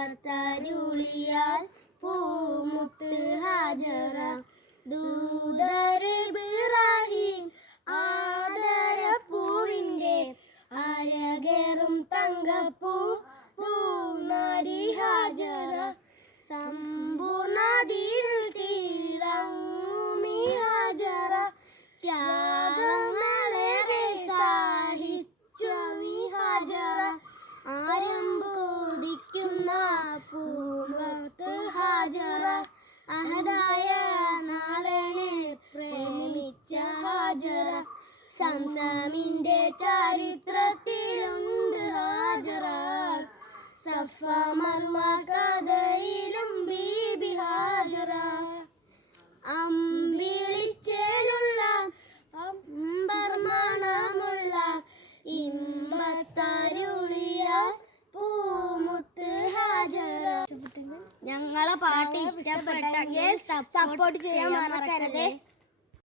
കർത്താരുളിയാൽ പൂമുത്ത് ഹാജറ. ദൂതറിബ്രാഹിം ആദരപ്പൂവിന്റെ അരകേറും തങ്കപ്പൂ തൂനാരി ഹാജറ. സമ്പൂർണ തീരങ്ങുമി ഹാജറ. ത്യാ നാഥായ നാളനെ പ്രേമിച്ച ഹാജറ. സംസാമിന്റെ ചരിത്രത്തിലുണ്ട് ഹാജറ. സഫ മർവ കഥ ഞങ്ങളെ പാട്ട് ഇഷ്ടപ്പെട്ടെങ്കിൽ സപ്പോർട്ട് ചെയ്യാൻ മറക്കരുത്.